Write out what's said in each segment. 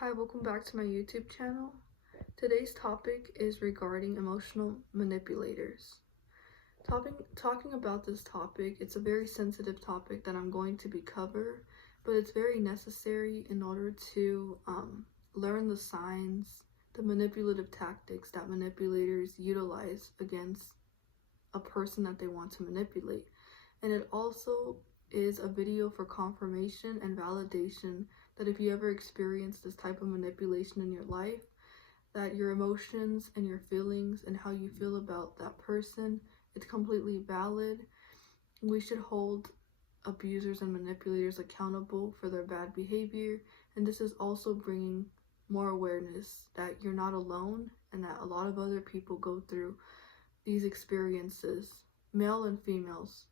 Hi, welcome back to my YouTube channel. Today's topic is regarding emotional manipulators. Talking about this topic, it's a very sensitive topic that I'm going to be cover, but it's very necessary in order to learn the signs, the manipulative tactics that manipulators utilize against a person that they want to manipulate. And it also is a video for confirmation and validation that if you ever experience this type of manipulation in your life, that your emotions and your feelings and how you feel about that person, it's completely valid. We should hold abusers and manipulators accountable for their bad behavior, and this is also bringing more awareness that you're not alone and that a lot of other people go through these experiences, male and females.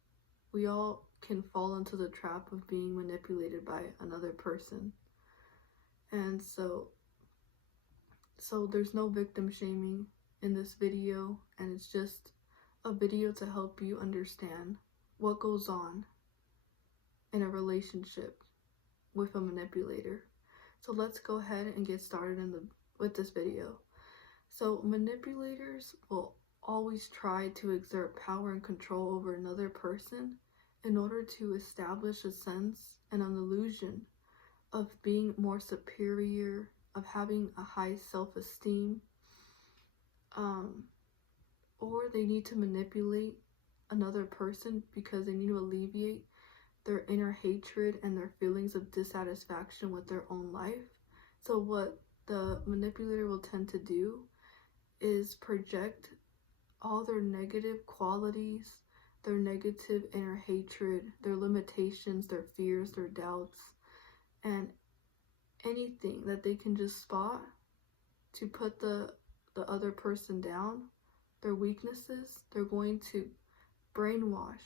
We all can fall into the trap of being manipulated by another person. And so there's no victim shaming in this video, and it's just a video to help you understand what goes on in a relationship with a manipulator. So let's go ahead and get started with this video. So manipulators will always try to exert power and control over another person in order to establish a sense and an illusion of being more superior, of having a high self-esteem, or they need to manipulate another person because they need to alleviate their inner hatred and their feelings of dissatisfaction with their own life. So what the manipulator will tend to do is project all their negative qualities, their negative inner hatred, their limitations, their fears, their doubts, and anything that they can just spot to put the other person down, their weaknesses. They're going to brainwash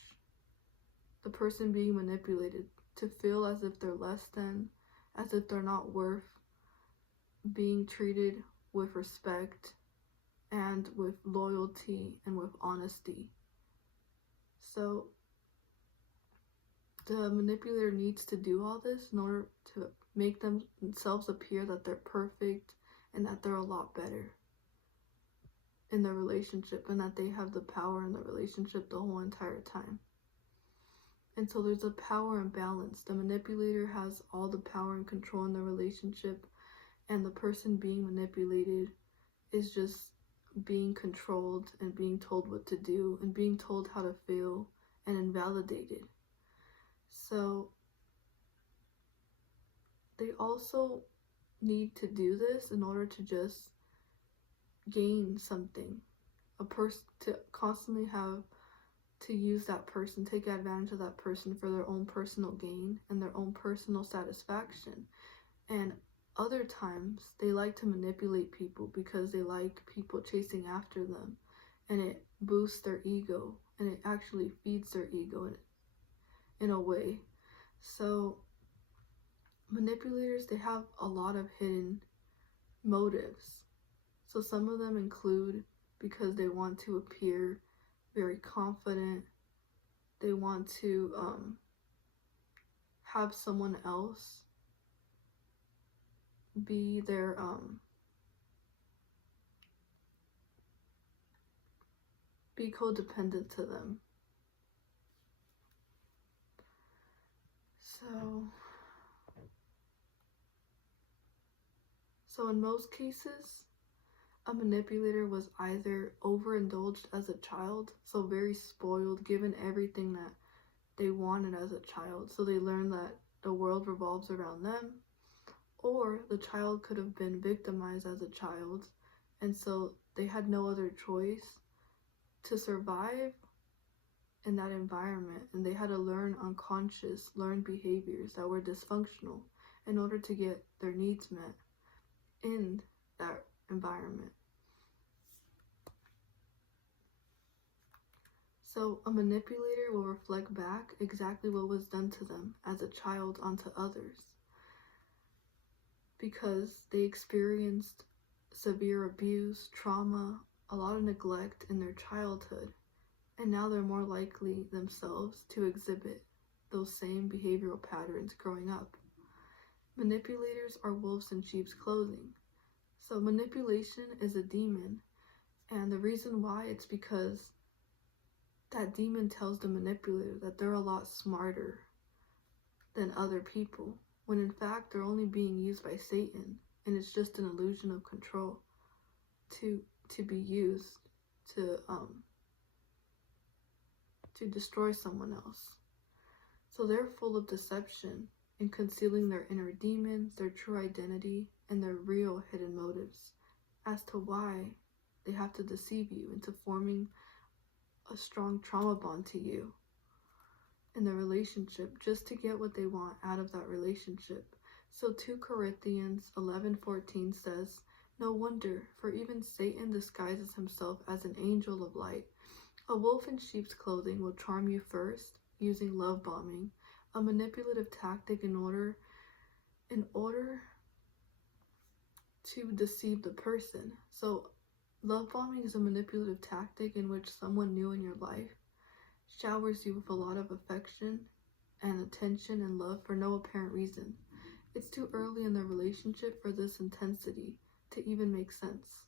the person being manipulated to feel as if they're less than, as if they're not worth being treated with respect and with loyalty and with honesty. So the manipulator needs to do all this in order to make themselves appear that they're perfect and that they're a lot better in their relationship and that they have the power in the relationship the whole entire time. And so there's a power imbalance. The manipulator has all the power and control in the relationship, and the person being manipulated is just being controlled and being told what to do and being told how to feel and invalidated. So they also need to do this in order to just gain something, a person to constantly have to use that person, take advantage of that person for their own personal gain and their own personal satisfaction. And other times they like to manipulate people because they like people chasing after them, and it boosts their ego and it actually feeds their ego in a way. So manipulators, they have a lot of hidden motives. So some of them include because they want to appear very confident. They want to have someone else be their be codependent to them. So in most cases, a manipulator was either overindulged as a child, so very spoiled, given everything that they wanted as a child, so they learned that the world revolves around them, or the child could have been victimized as a child, and so they had no other choice to survive in that environment, and they had to learn learned behaviors that were dysfunctional in order to get their needs met in that environment. So a manipulator will reflect back exactly what was done to them as a child onto others, because they experienced severe abuse, trauma, a lot of neglect in their childhood, and now they're more likely themselves to exhibit those same behavioral patterns growing up. Manipulators are wolves in sheep's clothing. So manipulation is a demon, and the reason why it's because that demon tells the manipulator that they're a lot smarter than other people, when in fact they're only being used by Satan, and it's just an illusion of control to be used to destroy someone else. So they're full of deception and concealing their inner demons, their true identity, and their real hidden motives as to why they have to deceive you into forming a strong trauma bond to you in the relationship just to get what they want out of that relationship. So 2 Corinthians 11:14 says, "No wonder, for even Satan disguises himself as an angel of light. A wolf in sheep's clothing will charm you first, using love bombing, a manipulative tactic in order to deceive the person." So love bombing is a manipulative tactic in which someone new in your life showers you with a lot of affection and attention and love for no apparent reason. It's too early in the relationship for this intensity to even make sense.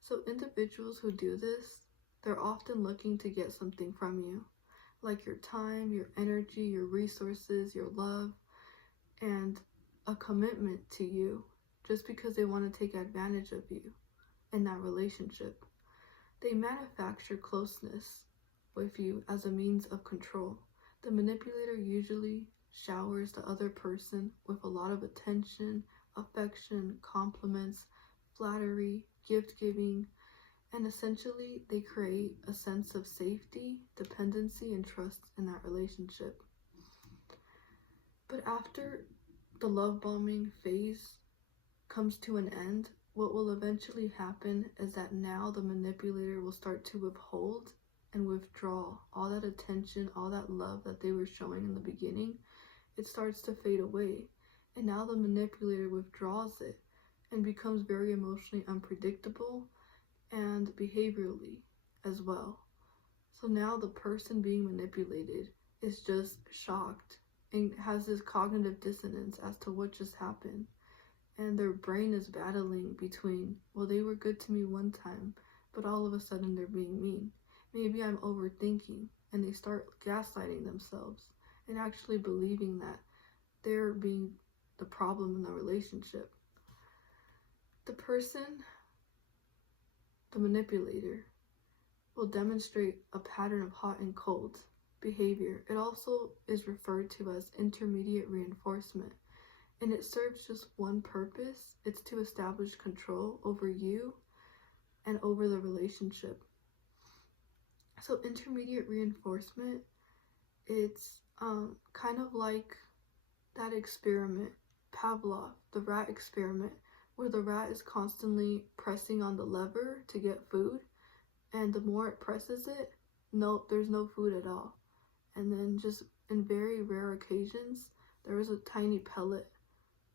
So individuals who do this, they're often looking to get something from you, like your time, your energy, your resources, your love, and a commitment to you, just because they want to take advantage of you in that relationship. They manufacture closeness with you as a means of control. The manipulator usually showers the other person with a lot of attention, affection, compliments, flattery, gift giving, and essentially they create a sense of safety, dependency, and trust in that relationship. But after the love bombing phase comes to an end, what will eventually happen is that now the manipulator will start to withhold and withdraw all that attention, all that love that they were showing in the beginning. It starts to fade away, and now the manipulator withdraws it and becomes very emotionally unpredictable and behaviorally as well. So now the person being manipulated is just shocked and has this cognitive dissonance as to what just happened. And their brain is battling between, well, they were good to me one time, but all of a sudden they're being mean. Maybe I'm overthinking, and they start gaslighting themselves and actually believing that they're being the problem in the relationship. The person, the manipulator, will demonstrate a pattern of hot and cold behavior. It also is referred to as intermediate reinforcement, and it serves just one purpose. It's to establish control over you and over the relationship. So intermediate reinforcement, it's kind of like that experiment, Pavlov, the rat experiment, where the rat is constantly pressing on the lever to get food, and the more it presses it, there's no food at all. And then just in very rare occasions, there is a tiny pellet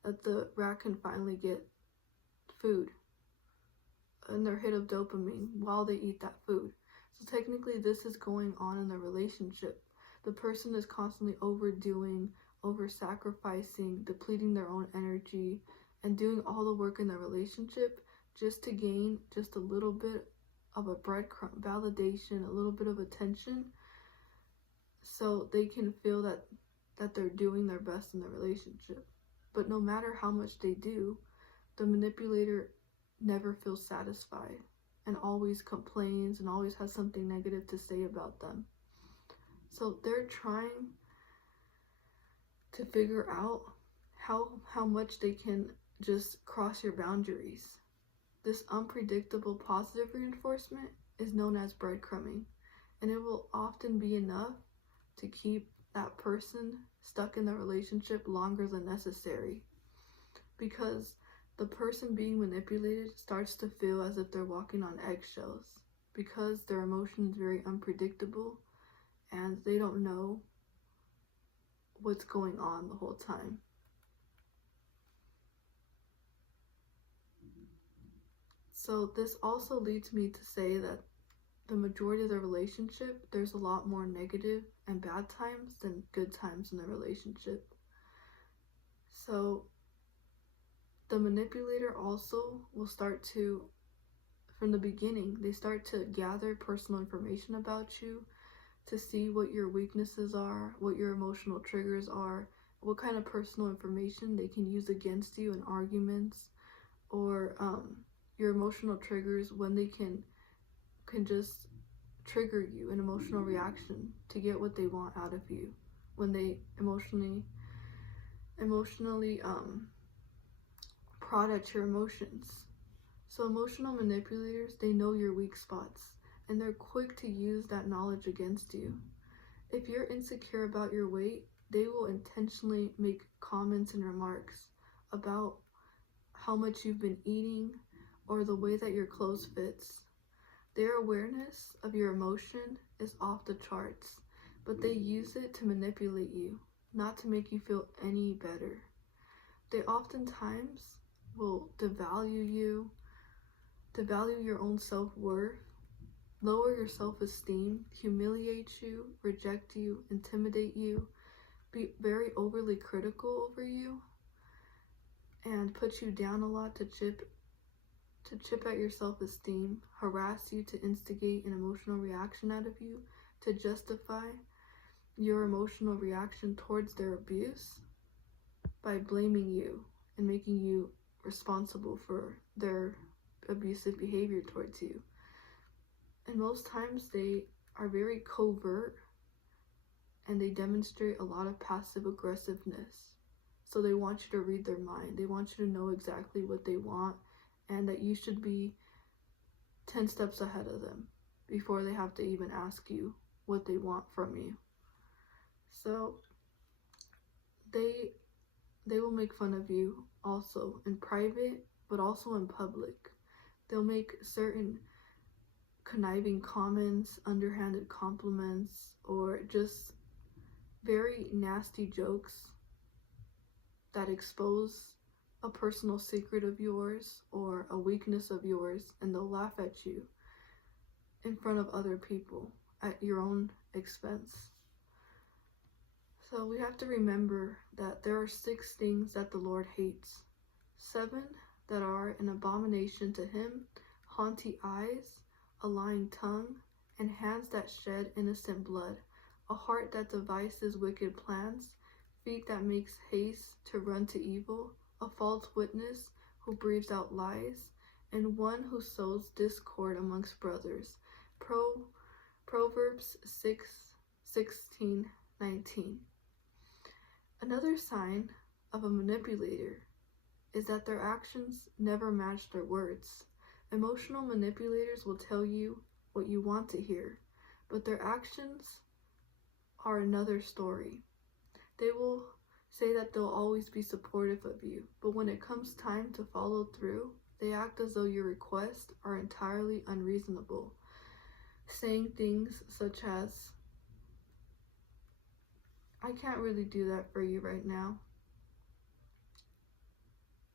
that the rat can finally get food, and they're hit of dopamine while they eat that food. So technically this is going on in the relationship. The person is constantly overdoing, over-sacrificing, depleting their own energy, and doing all the work in the relationship just to gain just a little bit of a breadcrumb validation, a little bit of attention, so they can feel that they're doing their best in the relationship. But no matter how much they do, the manipulator never feels satisfied and always complains and always has something negative to say about them. So they're trying to figure out how much they can just cross your boundaries. This unpredictable positive reinforcement is known as breadcrumbing, and it will often be enough to keep that person stuck in the relationship longer than necessary, because the person being manipulated starts to feel as if they're walking on eggshells, because their emotion is very unpredictable and they don't know what's going on the whole time. So this also leads me to say that the majority of the relationship, there's a lot more negative and bad times than good times in the relationship. So The manipulator also will start to, from the beginning, they start to gather personal information about you to see what your weaknesses are, what your emotional triggers are, what kind of personal information they can use against you in arguments, or your emotional triggers when they can just trigger you an emotional reaction to get what they want out of you, when they emotionally prod at your emotions. So emotional manipulators, they know your weak spots and they're quick to use that knowledge against you. If you're insecure about your weight, they will intentionally make comments and remarks about how much you've been eating or the way that your clothes fits. Their awareness of your emotion is off the charts, but they use it to manipulate you, not to make you feel any better. They oftentimes will devalue you, devalue your own self-worth, lower your self-esteem, humiliate you, reject you, intimidate you, be very overly critical over you, and put you down a lot to chip at your self-esteem, harass you to instigate an emotional reaction out of you, to justify your emotional reaction towards their abuse by blaming you and making you responsible for their abusive behavior towards you. And most times they are very covert and they demonstrate a lot of passive aggressiveness. So they want you to read their mind. They want you to know exactly what they want and that you should be 10 steps ahead of them before they have to even ask you what they want from you. So they will make fun of you also in private, but also in public. They'll make certain conniving comments, underhanded compliments, or just very nasty jokes that expose a personal secret of yours or a weakness of yours, and they'll laugh at you in front of other people at your own expense. So we have to remember that there are 6 things that the Lord hates. 7 that are an abomination to him: haughty eyes, a lying tongue, and hands that shed innocent blood, a heart that devises wicked plans, feet that makes haste to run to evil, a false witness who breathes out lies, and one who sows discord amongst brothers. Proverbs 6:16-19. Another sign of a manipulator is that their actions never match their words. Emotional manipulators will tell you what you want to hear, but their actions are another story. They will say that they'll always be supportive of you, but when it comes time to follow through, they act as though your requests are entirely unreasonable, saying things such as, "I can't really do that for you right now.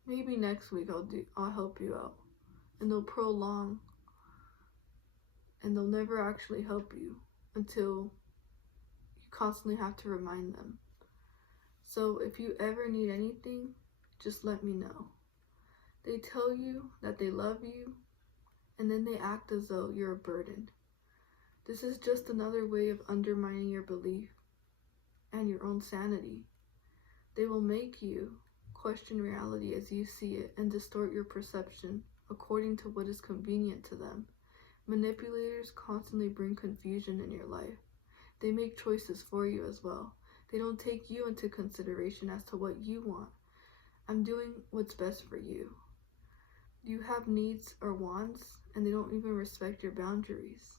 Maybe next week I'll help you out." And they'll prolong, and they'll never actually help you until you constantly have to remind them. So if you ever need anything, just let me know. They tell you that they love you, and then they act as though you're a burden. This is just another way of undermining your belief and your own sanity. They will make you question reality as you see it and distort your perception according to what is convenient to them. Manipulators constantly bring confusion in your life. They make choices for you as well. They don't take you into consideration as to what you want. I'm doing what's best for you. You have needs or wants, and they don't even respect your boundaries.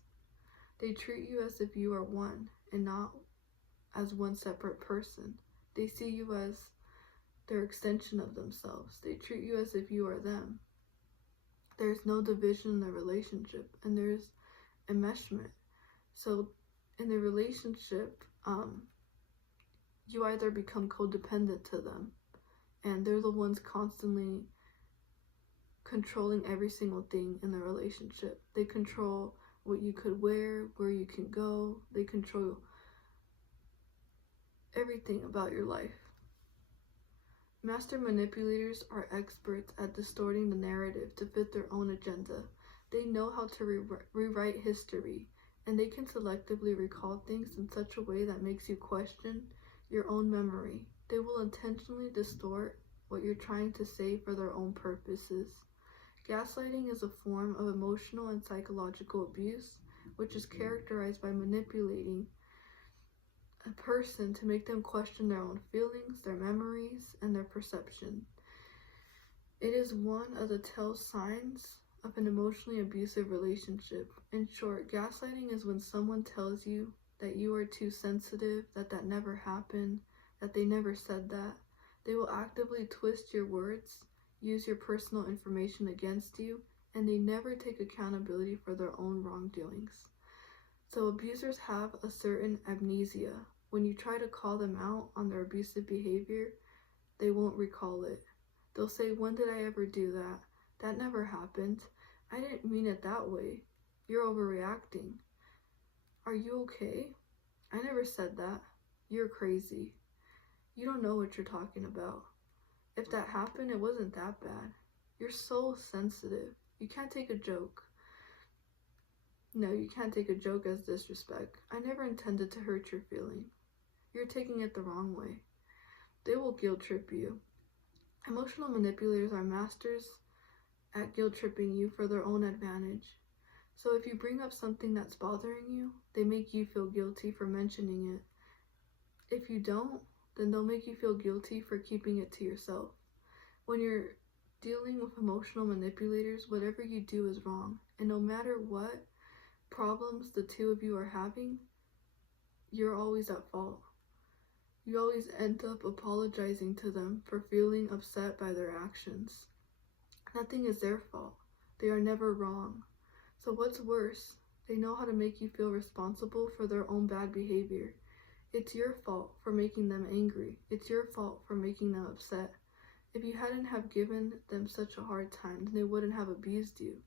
They treat you as if you are one and not as one separate person. They see you as their extension of themselves. They treat you as if you are them. There's no division in the relationship, and there's enmeshment. So in the relationship, you either become codependent to them, and they're the ones constantly controlling every single thing in the relationship. They control what you could wear, where you can go. They control everything about your life. Master manipulators are experts at distorting the narrative to fit their own agenda. They know how to rewrite history, and they can selectively recall things in such a way that makes you question your own memory. They will intentionally distort what you're trying to say for their own purposes. Gaslighting is a form of emotional and psychological abuse, which is characterized by manipulating a person to make them question their own feelings, their memories, and their perception. It is one of the tell signs of an emotionally abusive relationship. In short, gaslighting is when someone tells you that you are too sensitive, that never happened, that they never said that. They will actively twist your words, use your personal information against you, and they never take accountability for their own wrongdoings. So abusers have a certain amnesia. When you try to call them out on their abusive behavior, they won't recall it. They'll say, "When did I ever do that? That never happened. I didn't mean it that way. You're overreacting. Are you okay? I never said that. You're crazy. You don't know what you're talking about. If that happened, it wasn't that bad. You're so sensitive. You can't take a joke. No, you can't take a joke as disrespect. I never intended to hurt your feeling. You're taking it the wrong way." They will guilt trip you. Emotional manipulators are masters at guilt tripping you for their own advantage. So if you bring up something that's bothering you, they make you feel guilty for mentioning it. If you don't, then they'll make you feel guilty for keeping it to yourself. When you're dealing with emotional manipulators, whatever you do is wrong. And no matter what problems the two of you are having, you're always at fault. You always end up apologizing to them for feeling upset by their actions. Nothing is their fault. They are never wrong. So what's worse, they know how to make you feel responsible for their own bad behavior. It's your fault for making them angry. It's your fault for making them upset. If you hadn't have given them such a hard time, then they wouldn't have abused you.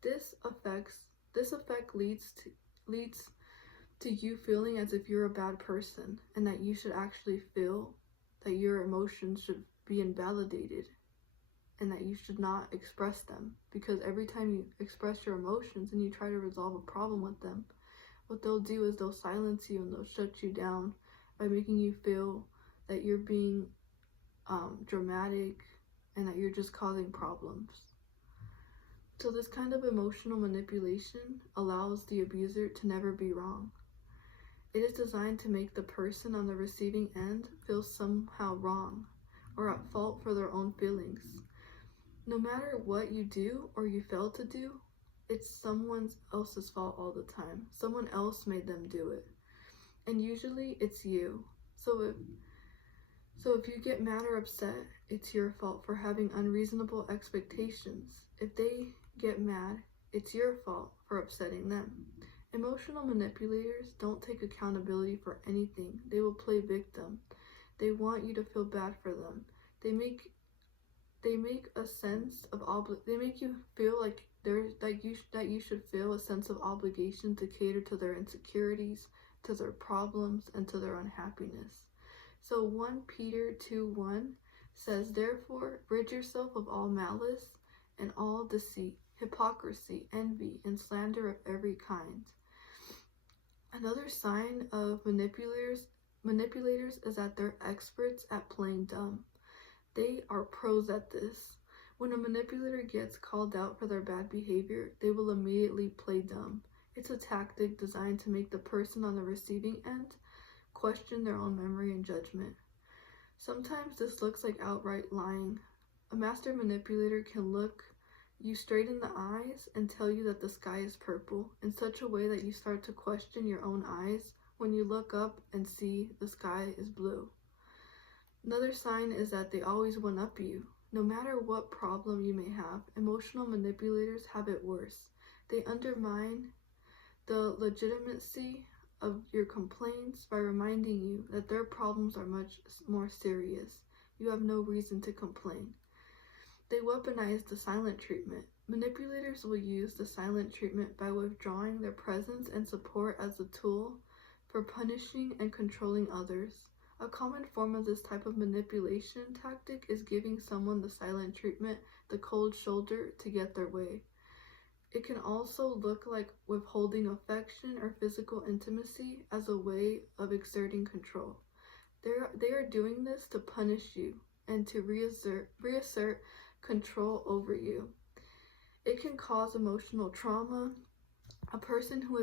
This effect leads to you feeling as if you're a bad person and that you should actually feel that your emotions should be invalidated and that you should not express them, because every time you express your emotions and you try to resolve a problem with them, what they'll do is they'll silence you and they'll shut you down by making you feel that you're being dramatic and that you're just causing problems. So this kind of emotional manipulation allows the abuser to never be wrong. It is designed to make the person on the receiving end feel somehow wrong or at fault for their own feelings. No matter what you do or you fail to do, it's someone else's fault all the time. Someone else made them do it. And usually it's you. So if you get mad or upset, it's your fault for having unreasonable expectations. If they get mad, it's your fault for upsetting them. Emotional manipulators don't take accountability for anything. They will play victim. They want you to feel bad for them. They make a sense of they make you feel like that you should feel a sense of obligation to cater to their insecurities, to their problems, and to their unhappiness. So 1 Peter 2:1 says, "Therefore, rid yourself of all malice and all deceit, hypocrisy, envy, and slander of every kind." Another sign of manipulators is that they're experts at playing dumb. They are pros at this. When a manipulator gets called out for their bad behavior, they will immediately play dumb. It's a tactic designed to make the person on the receiving end question their own memory and judgment. Sometimes this looks like outright lying. A master manipulator can look you straight in the eyes and tell you that the sky is purple in such a way that you start to question your own eyes when you look up and see the sky is blue. Another sign is that they always one-up you. No matter what problem you may have, emotional manipulators have it worse. They undermine the legitimacy of your complaints by reminding you that their problems are much more serious. You have no reason to complain. They weaponize the silent treatment. Manipulators will use the silent treatment by withdrawing their presence and support as a tool for punishing and controlling others. A common form of this type of manipulation tactic is giving someone the silent treatment, the cold shoulder to get their way. It can also look like withholding affection or physical intimacy as a way of exerting control. They are doing this to punish you and to reassert control over you. It can cause emotional trauma. A person who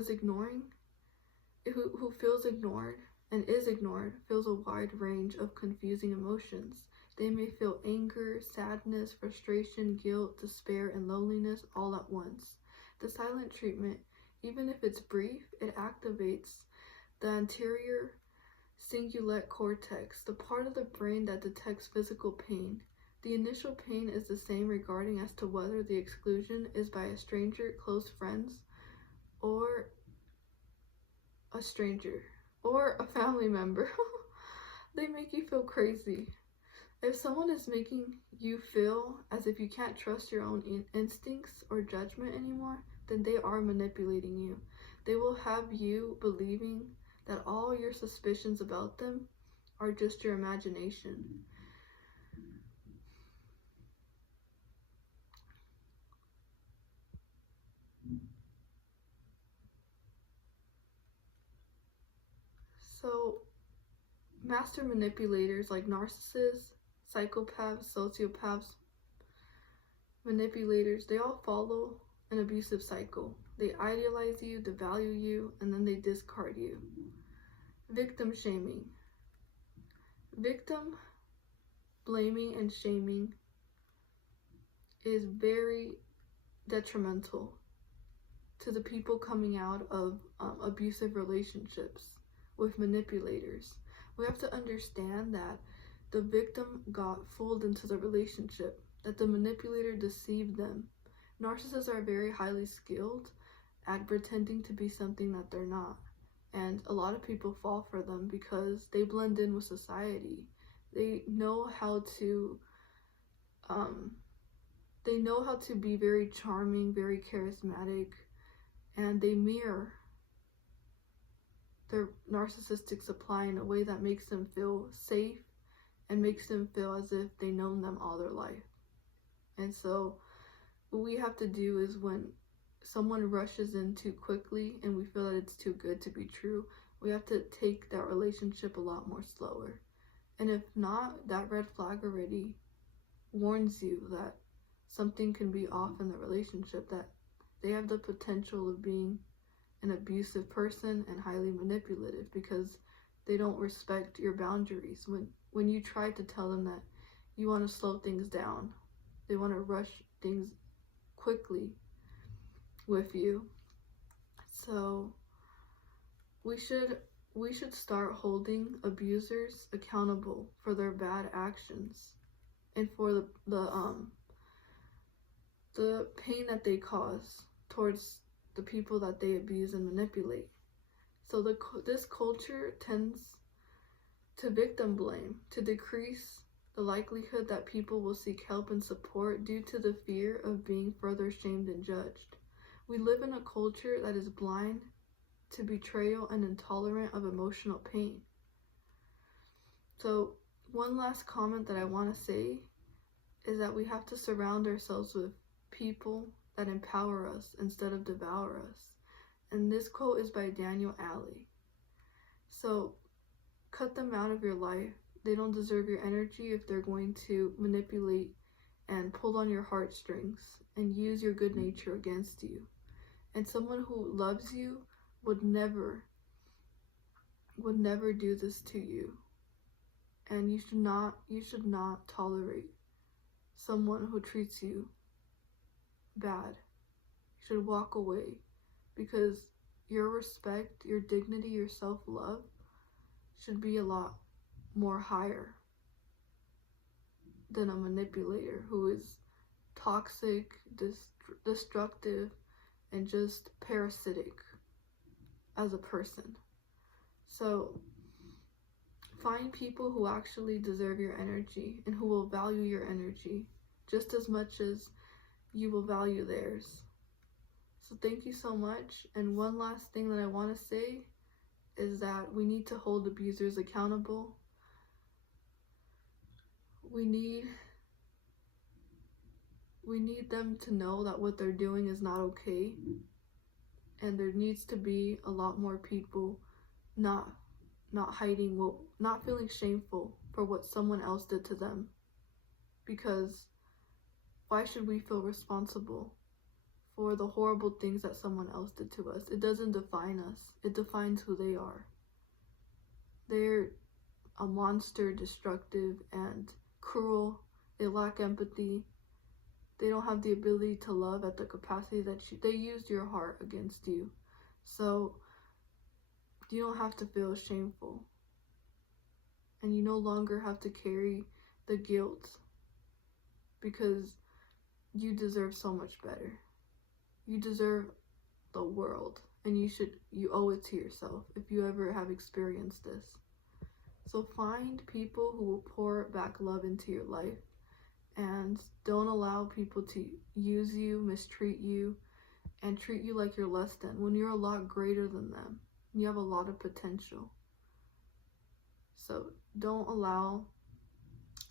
feels ignored and is ignored feels a wide range of confusing emotions. They may feel anger, sadness, frustration, guilt, despair, and loneliness all at once. The silent treatment, even if it's brief, it activates the anterior cingulate cortex, the part of the brain that detects physical pain. The initial pain is the same regarding as to whether the exclusion is by a stranger, close friends, or a stranger, or a family member. They make you feel crazy. If someone is making you feel as if you can't trust your own instincts or judgment anymore, then they are manipulating you. They will have you believing that all your suspicions about them are just your imagination. So, master manipulators like narcissists, psychopaths, sociopaths, manipulators, they all follow an abusive cycle. They idealize you, devalue you, and then they discard you. Victim shaming. Victim blaming and shaming is very detrimental to the people coming out of abusive relationships with manipulators. We have to understand that the victim got fooled into the relationship, that the manipulator deceived them. Narcissists are very highly skilled at pretending to be something that they're not. And a lot of people fall for them because they blend in with society. They know how to be very charming, very charismatic, and they mirror their narcissistic supply in a way that makes them feel safe and makes them feel as if they've known them all their life. And so what we have to do is when someone rushes in too quickly and we feel that it's too good to be true, we have to take that relationship a lot more slower. And if not, that red flag already warns you that something can be off in the relationship, that they have the potential of being an abusive person and highly manipulative because they don't respect your boundaries. When you try to tell them that you want to slow things down, they want to rush things quickly with you. So we should start holding abusers accountable for their bad actions and for the pain that they cause towards the people that they abuse and manipulate. So this culture tends to victim blame, to decrease the likelihood that people will seek help and support due to the fear of being further shamed and judged. We live in a culture that is blind to betrayal and intolerant of emotional pain. So one last comment that I want to say is that we have to surround ourselves with people that empower us instead of devour us. And this quote is by Daniel Alley. So cut them out of your life. They don't deserve your energy if they're going to manipulate and pull on your heartstrings and use your good nature against you. And someone who loves you would never do this to you. And you should not tolerate someone who treats you bad. You should walk away because your respect, your dignity, your self-love should be a lot more higher than a manipulator who is toxic, destructive, and just parasitic as a person. So find people who actually deserve your energy and who will value your energy just as much as you will value theirs. So thank you so much. And one last thing that I want to say is that we need to hold abusers accountable. we need them to know that what they're doing is not okay, and there needs to be a lot more people not hiding, not feeling shameful for what someone else did to them, because why should we feel responsible for the horrible things that someone else did to us? It doesn't define us. It defines who they are. They're a monster, destructive, and cruel. They lack empathy. They don't have the ability to love at the capacity that they used your heart against you. So you don't have to feel shameful. And you no longer have to carry the guilt, because you deserve so much better. You deserve the world, and you owe it to yourself if you ever have experienced this. So find people who will pour back love into your life, and don't allow people to use you, mistreat you, and treat you like you're less than, when you're a lot greater than them. You have a lot of potential. So don't allow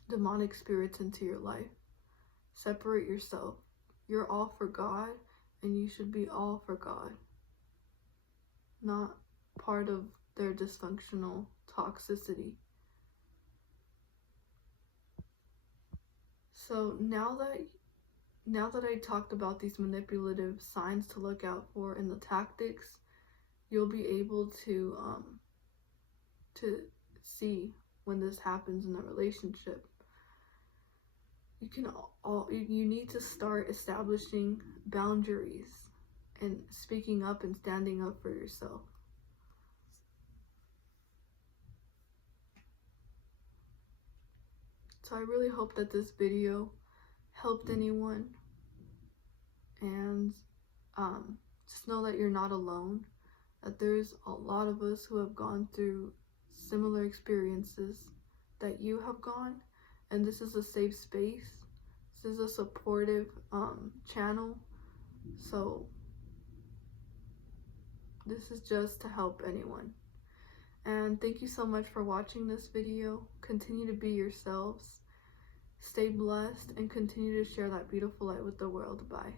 demonic spirits into your life. Separate yourself. You're all for God, and you should be all for God, not part of their dysfunctional toxicity. So now that I talked about these manipulative signs to look out for and the tactics, you'll be able to see when this happens in a relationship. You need to start establishing boundaries and speaking up and standing up for yourself. So I really hope that this video helped anyone, and just know that you're not alone, that there's a lot of us who have gone through similar experiences that you have gone, and this is a safe space. This is a supportive channel, so this is just to help anyone. And thank you so much for watching this video. Continue to be yourselves, stay blessed, and continue to share that beautiful light with the world. Bye.